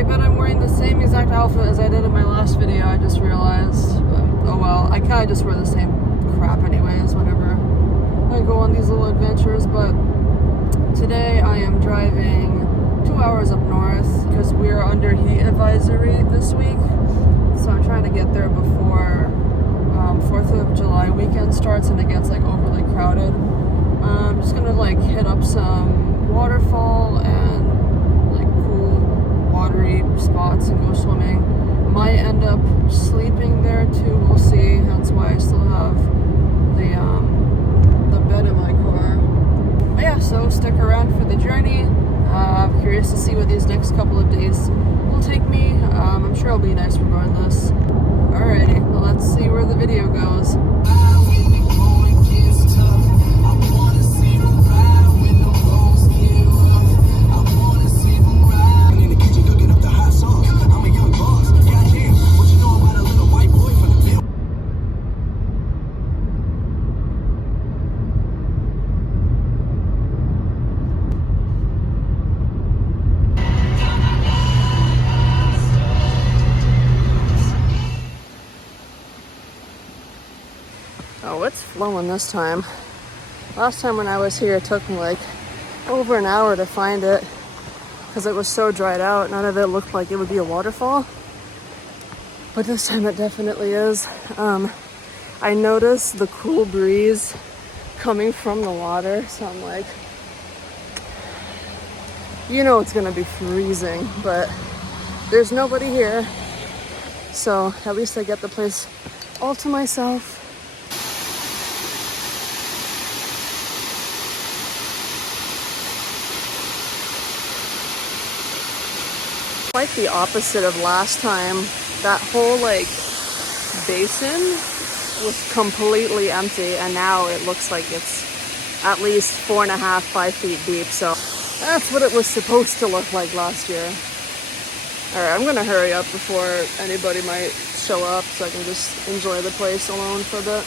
I bet I'm wearing the same exact outfit as I did in my last video, I just realized. But, oh well, I kind of just wear the same crap anyways whenever I go on these little adventures. But today I am driving 2 hours up north because we're under heat advisory this week. So I'm trying to get there before 4th of July weekend starts and it gets like overly crowded. I'm just gonna like hit up some waterfall and like cool watery spots and go swimming. Might end up sleeping there too, we'll see. That's why I still have the bed in my car. But yeah, so stick around for the journey. I'm curious to see what these next couple of days will take me. I'm sure it'll be nice regardless. Alrighty, well, let's see where the video goes. Oh, it's flowing this time. Last time when I was here, it took me like over an hour to find it because it was so dried out. None of it looked like it would be a waterfall. But this time it definitely is. I noticed the cool breeze coming from the water. So I'm like, you know it's gonna be freezing, but there's nobody here. So at least I get the place all to myself. Quite the opposite of last time. That whole like basin was completely empty and now it looks like it's at least 4.5, 5 feet deep. So that's what it was supposed to look like last year. All right, I'm gonna hurry up before anybody might show up so I can just enjoy the place alone for a bit.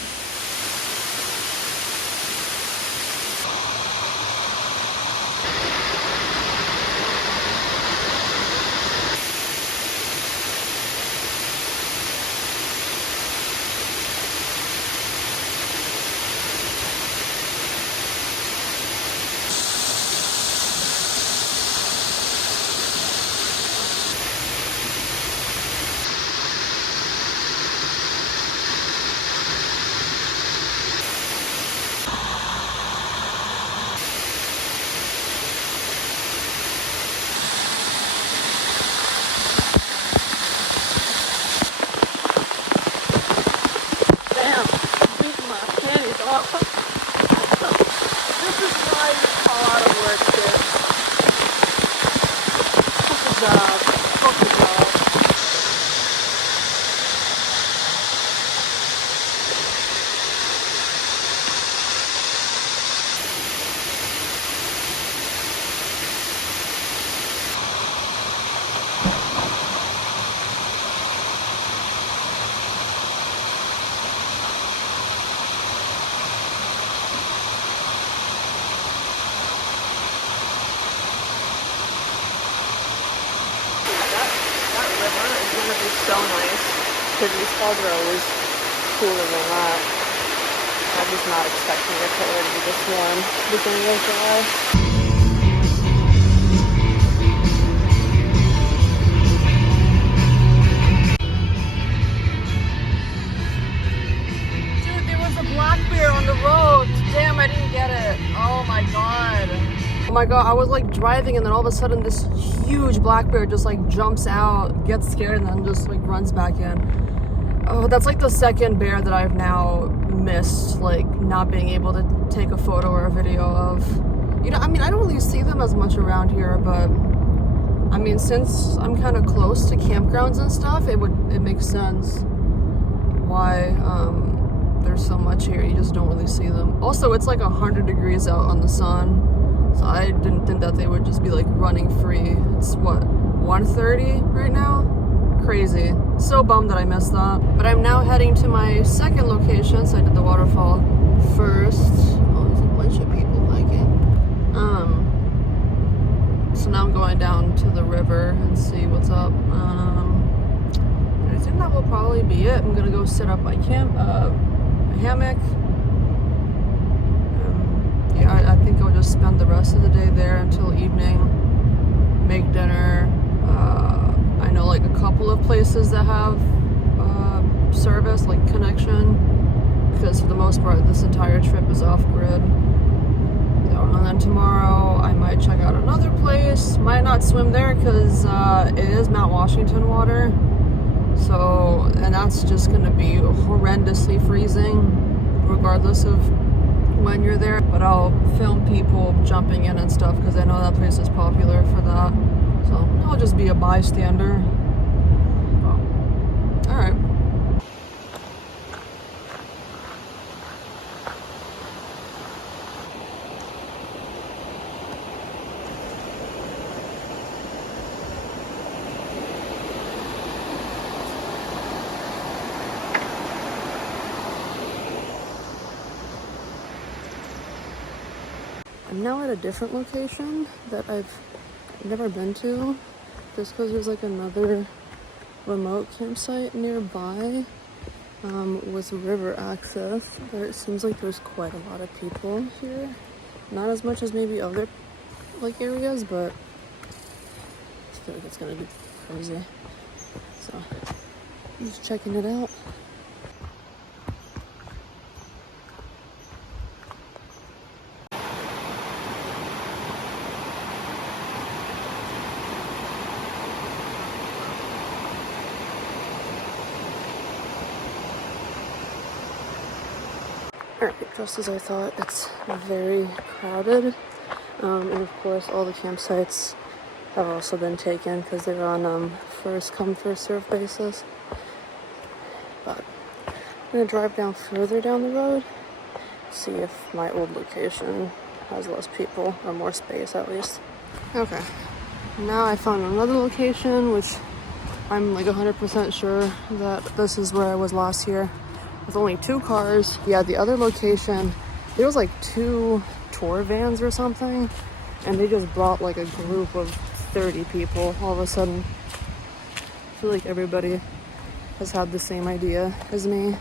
So nice, because these falls are always cooler than that. I'm just not expecting it to already be this warm beginning of July. Dude, there was a black bear on the road. Damn, I didn't get it. Oh my god. Oh my god, I was like driving and then all of a sudden this huge black bear just like jumps out, gets scared, and then just like runs back in. Oh, that's like the second bear that I've now missed, like not being able to take a photo or a video of. You know, I mean, I don't really see them as much around here, but I mean, since I'm kind of close to campgrounds and stuff, it makes sense why there's so much here. You just don't really see them. Also, it's like 100 degrees out on the sun. So I didn't think that they would just be like running free. It's what, 1:30 right now? Crazy. So bummed that I missed that. But I'm now heading to my second location. So I did the waterfall first. Oh, there's a bunch of people hiking. So now I'm going down to the river and see what's up. I think that will probably be it. I'm gonna go set up my hammock. Yeah, I think I'll just spend the rest of the day there until evening. Make dinner. I know like a couple of places that have service, like connection, because for the most part this entire trip is off-grid. And then tomorrow I might check out another place. Might not swim there because it is Mount Washington water. So, and that's just gonna be horrendously freezing regardless of when you're there. But I'll film people jumping in and stuff because I know that place is popular for that. So I'll just be a bystander. All right. I'm now at a different location that I've never been to, just because there's like another remote campsite nearby with river access. But it seems like there's quite a lot of people here. Not as much as maybe other like areas, but I feel like it's gonna be crazy. So I'm just checking it out. Alright, just as I thought, it's very crowded. And of course all the campsites have also been taken because they're on first come first serve basis. But I'm gonna drive down further down the road, see if my old location has less people or more space at least. Okay, now I found another location which I'm like 100% sure that this is where I was last year. With only 2 cars. Yeah, the other location, there was like 2 tour vans or something, and they just brought like a group of 30 people all of a sudden. I feel like everybody has had the same idea as me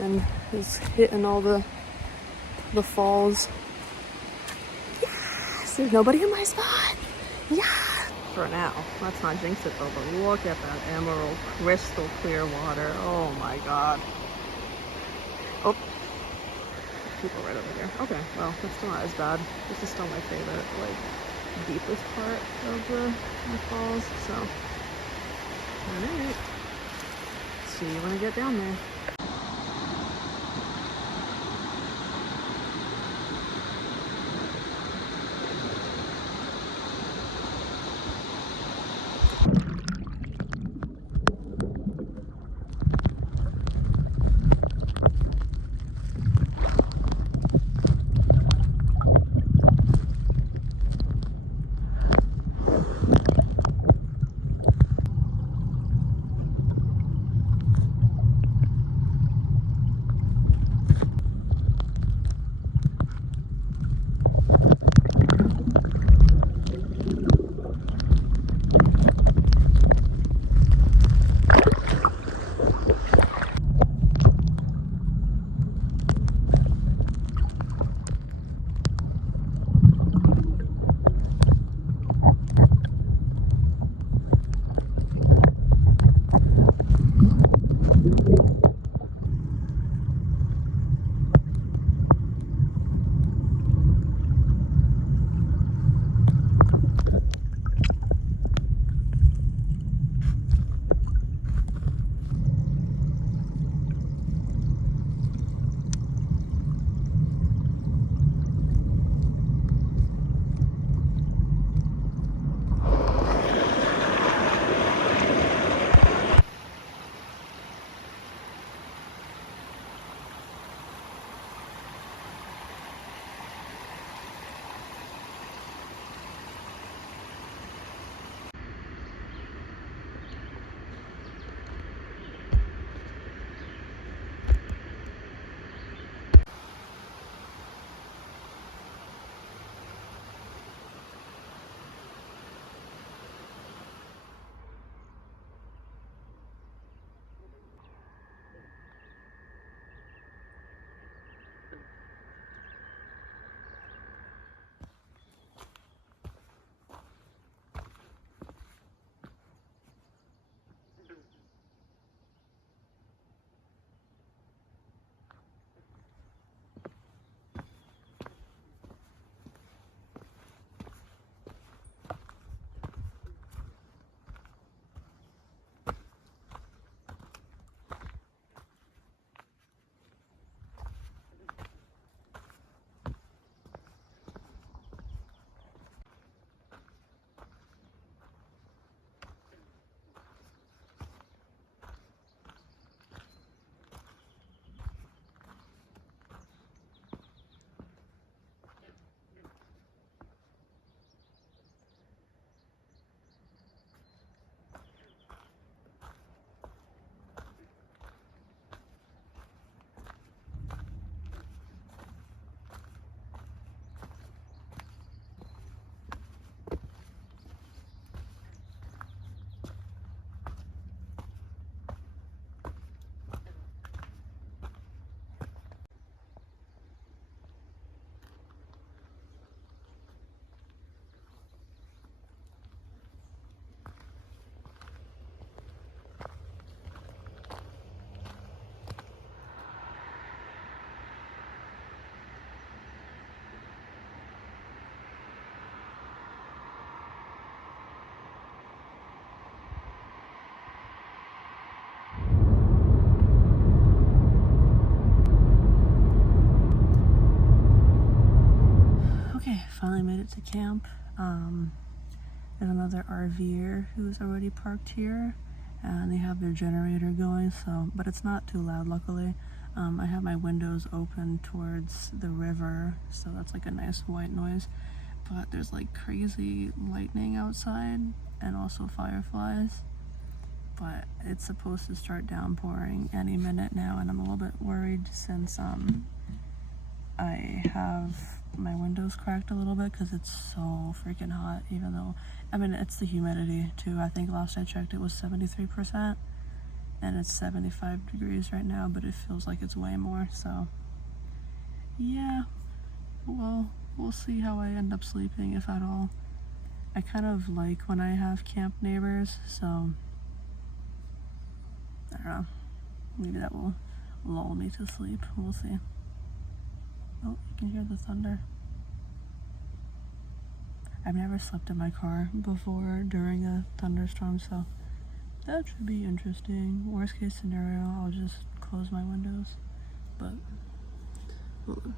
and is hitting all the falls. Yes, there's nobody in my spot. Yeah. For now, let's not jinx it though, but look at that emerald crystal clear water. Oh my god. Oh, people right over there. Okay, well, that's still not as bad. This is still my favorite, like, deepest part of the falls, so. Alright. See you when I get down there. finally made it to camp. There's another RVer who's already parked here, and they have their generator going, so, but it's not too loud, luckily. I have my windows open towards the river, so that's like a nice white noise, but there's like crazy lightning outside and also fireflies, but it's supposed to start downpouring any minute now, and I'm a little bit worried since I have my windows cracked a little bit because it's so freaking hot, even though, I mean, it's the humidity too. I think last I checked it was 73%, and it's 75 degrees right now, but it feels like it's way more, so yeah, well, we'll see how I end up sleeping, if at all. I kind of like when I have camp neighbors, so I don't know, maybe that will lull me to sleep, we'll see. Oh, you can hear the thunder. I've never slept in my car before during a thunderstorm, so that should be interesting. Worst case scenario, I'll just close my windows, but hold on.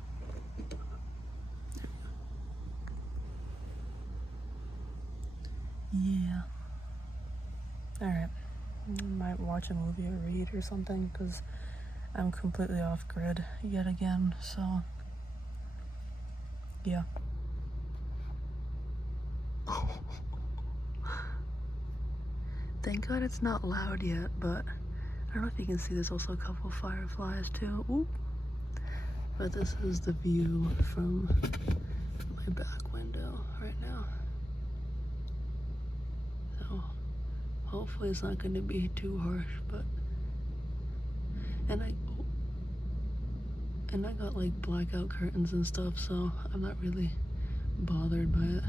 Yeah. Alright. Might watch a movie or read or something, because I'm completely off grid yet again, so yeah. Thank God it's not loud yet, but I don't know if you can see, there's also a couple of fireflies too. Ooh. But this is the view from my back window right now. So hopefully it's not going to be too harsh, but and I got like blackout curtains and stuff, so I'm not really bothered by it.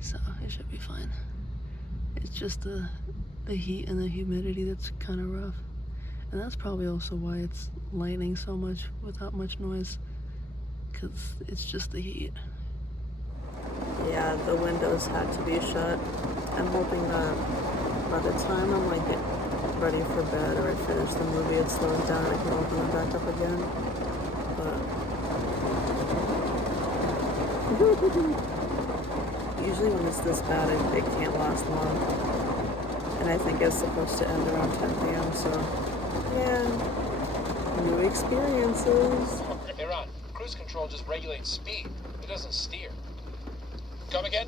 So it should be fine. It's just the heat and the humidity that's kind of rough, and that's probably also why it's lightning so much without much noise, because it's just the heat. Yeah, the windows had to be shut. I'm hoping that by the time I'm like ready for bed or I finish the movie, it slows down and I can open them back up again. But usually when it's this bad, it can't last long. And I think it's supposed to end around 10 p.m. So yeah, new experiences. Hey Ron, cruise control just regulates speed. It doesn't steer. Come again?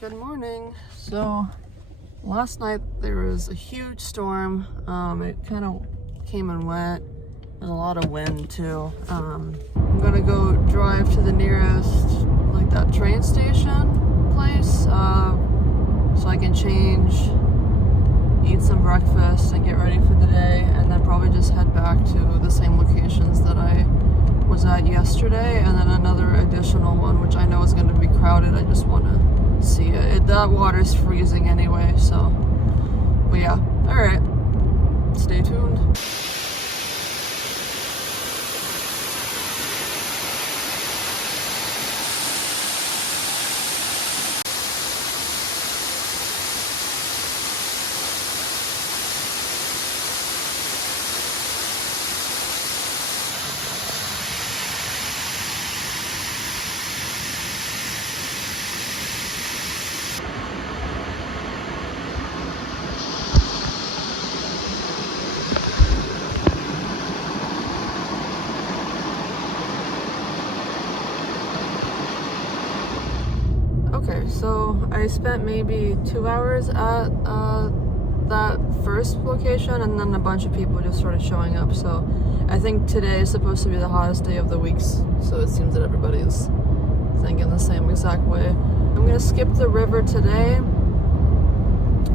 Good morning. So last night there was a huge storm. It kind of came and went. There's a lot of wind too. I'm gonna go drive to the nearest, like that train station place, so I can change, eat some breakfast, and get ready for the day, and then probably just head back to the same locations that I was at yesterday, and then another additional one, which I know is going to be crowded. I just want to see it. That water's freezing anyway, so, but yeah, alright, stay tuned. Okay, so I spent maybe 2 hours at that first location, and then a bunch of people just started showing up. So I think today is supposed to be the hottest day of the week, so it seems that everybody's thinking the same exact way. I'm gonna skip the river today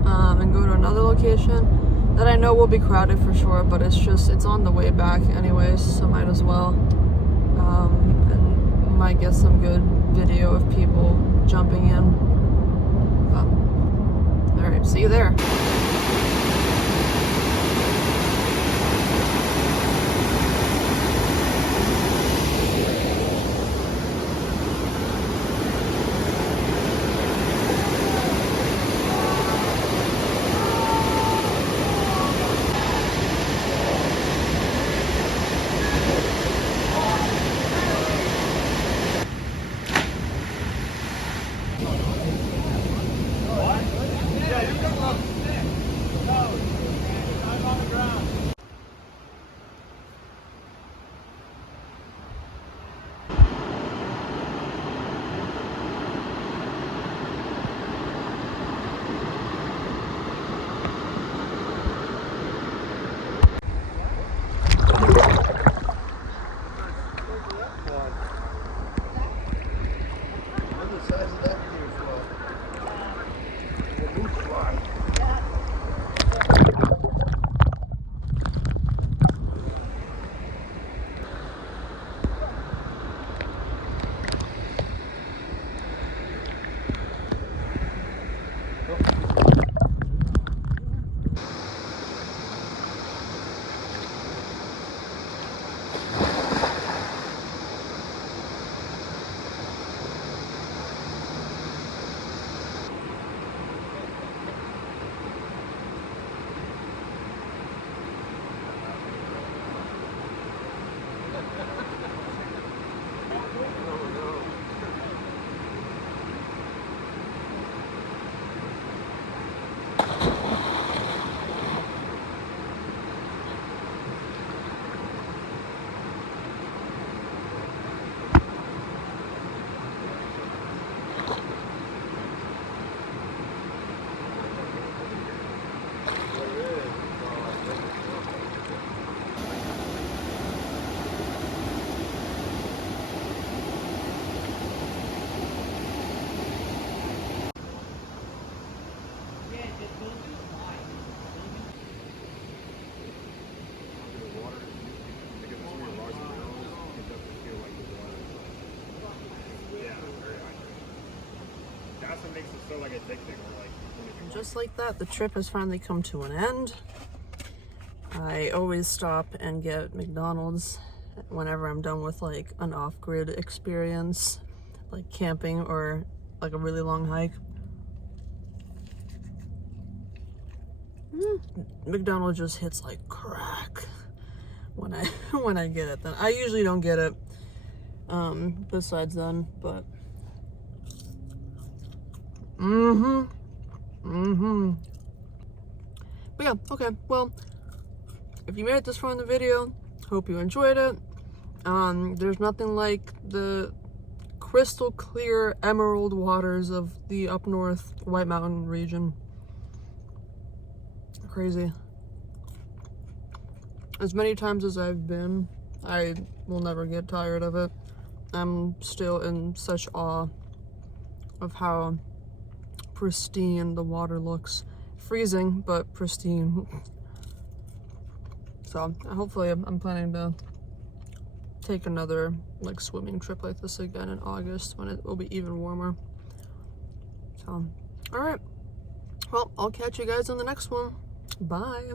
and go to another location that I know will be crowded for sure, but it's on the way back anyways, so might as well. And might get some good video of people jumping in. Alright, see you there. Makes it so like addicting, or like And just like that, the trip has finally come to an end. I always stop and get McDonald's whenever I'm done with like an off-grid experience, like camping or like a really long hike. McDonald's just hits like crack when I get it. Then I usually don't get it besides then, but but yeah, okay, well, if you made it this far in the video, hope you enjoyed it. There's nothing like the crystal clear emerald waters of the up north White Mountain region. Crazy. As many times as I've been, I will never get tired of it. I'm still in such awe of how pristine the water looks. Freezing, but pristine. So hopefully I'm planning to take another like swimming trip like this again in August when it will be even warmer. So, all right. Well, I'll catch you guys on the next one. Bye.